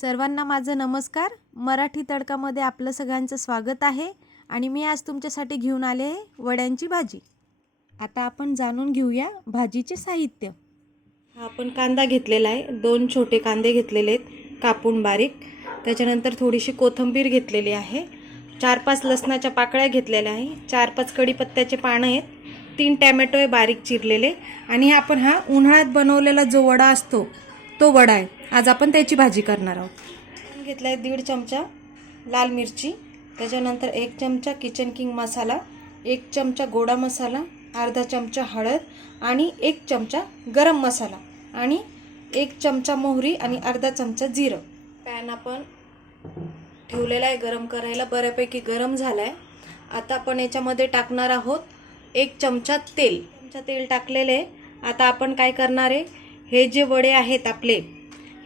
सर्वांना माझं नमस्कार. मराठी तडकामध्ये आपलं सगळ्यांचं स्वागत आहे आणि मी आज तुमच्यासाठी घेऊन आले आहे वड्यांची भाजी. आता आपण जाणून घेऊया भाजीचे साहित्य. हा आपण कांदा घेतलेला आहे, 2 छोटे कांदे घेतलेले आहेत कापून बारीक. त्याच्यानंतर थोडीशी कोथिंबीर घेतलेली आहे, 4-5 लसणाच्या पाकळ्या घेतलेल्या आहे, 4-5 कढीपत्त्याचे पानं आहेत, 3 टोमॅटो आहे बारीक चिरलेले. आणि आपण हा उन्हाळ्यात बनवलेला जो वडा असतो तो वडा आहे. आज आपण त्याची भाजी करणार आहोत. घेतला आहे 1.5 चमचा लाल मिरची, त्याच्यानंतर 1 चमचा किचन किंग मसाला, 1 चमचा गोडा मसाला, अर्धा चमचा हळद आणि 1 चमचा गरम मसाला आणि 1 चमचा मोहरी आणि अर्धा चमचा जिरं. पॅन आपण ठेवलेला आहे गरम करायला, बऱ्यापैकी गरम झाला आहे. आता आपण याच्यामध्ये टाकणार आहोत 1 चमचा तेल टाकलेले आहे. आता आपण काय करणार आहे, हे जे वडे आहेत आपले,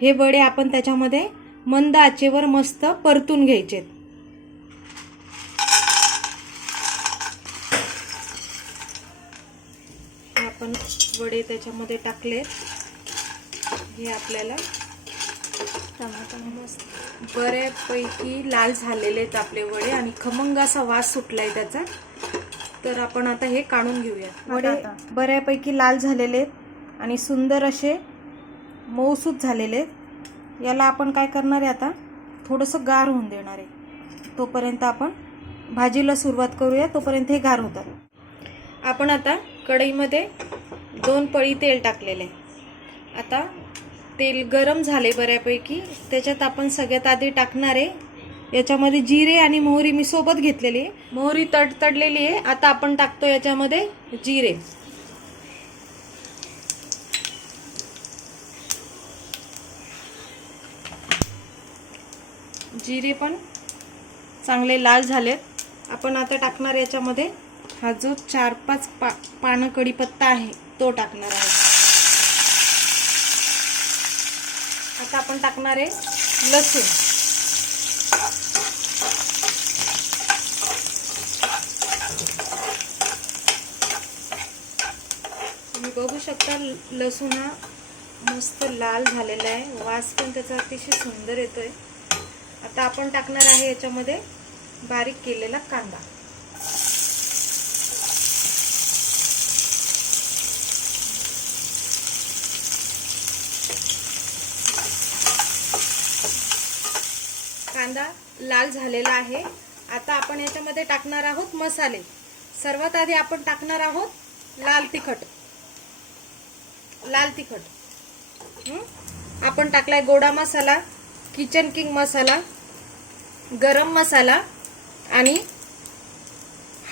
हे वडे आपण त्याच्यामध्ये मंद आचेवर मस्त परतून घ्यायचे. हे आपण वडे त्याच्यामध्ये टाकले. हे आपल्याला मस्त बऱ्यापैकी लाल झालेले आहेत आपले वडे आणि खमंग असा वास सुटलाय त्याचा. तर आपण आता हे काढून घेऊया. वडे बऱ्यापैकी लाल झालेले आहेत आणि सुंदर असे मऊसूत झालेले आहेत. याला आपण काय करणार आहे, आता थोडंसं गार होऊन देणार आहे. तोपर्यंत आपण भाजीला सुरुवात करूया, तोपर्यंत हे गार होतात. आपण आता कढईमध्ये 2 पळी तेल टाकलेले आहे. आता तेल गरम झाले बऱ्यापैकी. त्याच्यात आपण सगळ्यात आधी टाकणार आहे, याच्यामध्ये जिरे आणि मोहरी मी सोबत घेतलेली आहे. मोहरी तडतडलेली आहे. आता आपण टाकतो याच्यामध्ये जिरे. जिरे पण चांगले लाल झालेत. आपण आता टाकणार याच्यामध्ये हा जो 4-5 पानं कढीपत्ता आहे तो टाकणार आहे. आता आपण टाकणार आहे लसूण. तुम्ही बघू शकता लसूण हा मस्त लाल झालेला आहे, वास पण त्याचा अतिशय सुंदर येतोय. आता आपण टाकणार आहे याच्यामध्ये बारीक केलेला कांदा. कांदा लाल झालेला आहे. आता आपण याच्यामध्ये टाकणार आहोत मसाले. सर्वात आधी आपण टाकणार आहोत लाल तिखट. आपण टाकलाय गोडा मसाला, किचन किंग मसाला, गरम मसाला आणि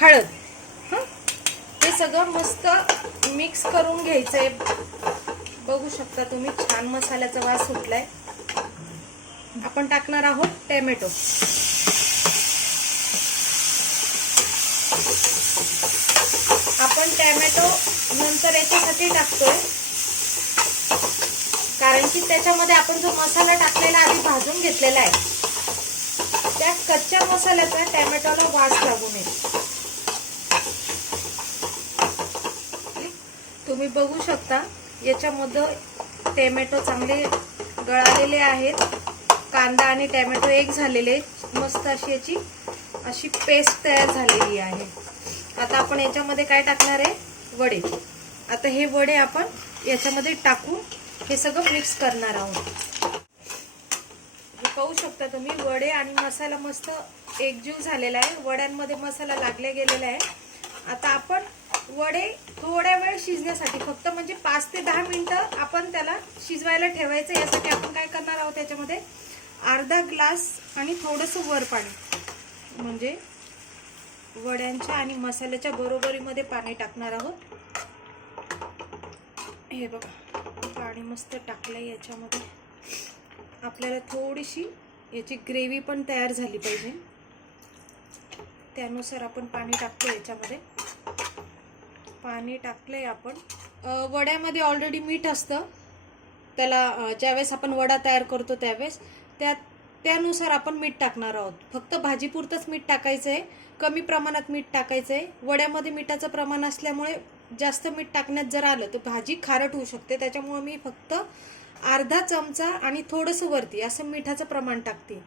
हळद. हे सगळं मस्त मिक्स करून घ्यायचंय. बघू शकता तुम्ही, छान मसाल्याचा वास सुटलाय. आपण टाकणार आहोत टोमॅटो. आपण टोमॅटो नंतर याच्यासाठी टाकतोय कारण की त्याच्यामध्ये आपण जो मसाला टाकलेला आधी भाजून घेतलेला आहे, त्या कच्च्या मसाल्याचा टोमॅटोला वास लागू नये. तुम्ही बघू शकता याच्यामध्ये टोमॅटो चांगले गळालेले आहेत. कांदा आणि टोमॅटो एक झालेले, मस्त अशी याची अशी पेस्ट तयार झालेली आहे. आता आपण याच्यामध्ये काय टाकणार आहे, वडे. आता हे वडे आपण याच्यामध्ये टाकून हे सगळं मिक्स करणार आहोत. पाहू शकता तुम्ही, वडे आणि मसाला मस्त एकजीव झालेला आहे. वड्यांमध्ये मसाला लागला गेलेला आहे. आता आपण वडे थोड्या वेळ शिजण्यासाठी, फक्त म्हणजे 5 ते 10 मिनिटं आपण त्याला शिजवायला ठेवायचं. यासाठी आपण काय करणार आहोत, त्याच्यामध्ये अर्धा ग्लास आणि थोडंसं वर पाणी, म्हणजे वड्यांच्या आणि मसाल्याच्या बरोबरीमध्ये पाणी टाकणार आहोत. हे बघा, पाणी मस्त टाकलंय याच्यामध्ये. आपल्याला थोडीशी याची ग्रेव्ही पण तयार झाली पाहिजे, त्यानुसार आपण पाणी टाकतो. याच्यामध्ये पाणी टाकलंय आपण. वड्यामध्ये ऑलरेडी मीठ असतं, त्याला ज्यावेळेस आपण वडा तयार करतो त्यावेळेस त्यानुसार आपण मीठ टाकणार आहोत. फक्त भाजीपुरतंच मीठ टाकायचं आहे, कमी प्रमाणात मीठ टाकायचं आहे. वड्यामध्ये मिठाचं प्रमाण असल्यामुळे जास्त मीठ टाकण्यात जर आलं तर भाजी खारट होऊ शकते. त्याच्यामुळे मी फक्त अर्धा चमचा आणि थोडंसं वरती असं मिठाचं प्रमाण टाकते.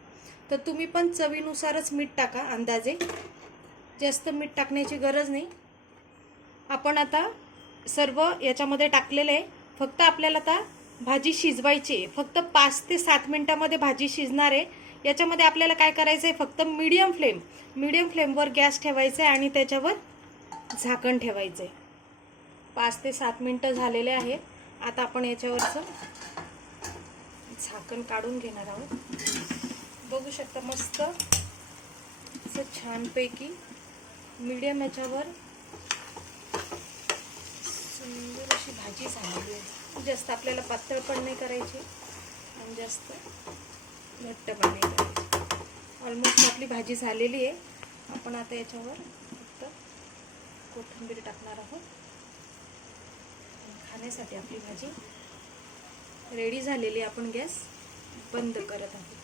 तर तुम्ही पण चवीनुसारच मीठ टाका अंदाजे, जास्त मीठ टाकण्याची गरज नाही. आपण आता सर्व याच्यामध्ये टाकलेलं आहे. फक्त आपल्याला आता भाजी शिजवायची आहे. फक्त 5 ते 7 मिनिटांमध्ये भाजी शिजणार आहे. याच्यामध्ये आपल्याला काय करायचं आहे, फक्त मीडियम फ्लेमवर गॅस ठेवायचा आहे आणि त्याच्यावर झाकण ठेवायचं आहे. 5 ते 7 मिनिटं झालेले आहेत. आता आपण याच्यावरचं झाकण काढून घेणार आहोत. बघू शकता मस्त असं छानपैकी मीडियम याच्यावर सुंदर अशी भाजी झालेली आहे. जास्त आपल्याला पातळ पण नाही करायची आणि जास्त घट्ट पण नाही करायची. ऑलमोस्ट आपली भाजी झालेली आहे. आपण आता याच्यावर फक्त कोथिंबीर टाकणार आहोत. खाण्यासाठी आपली भाजी रेडी झालेली. आपण गॅस बंद करत आहोत.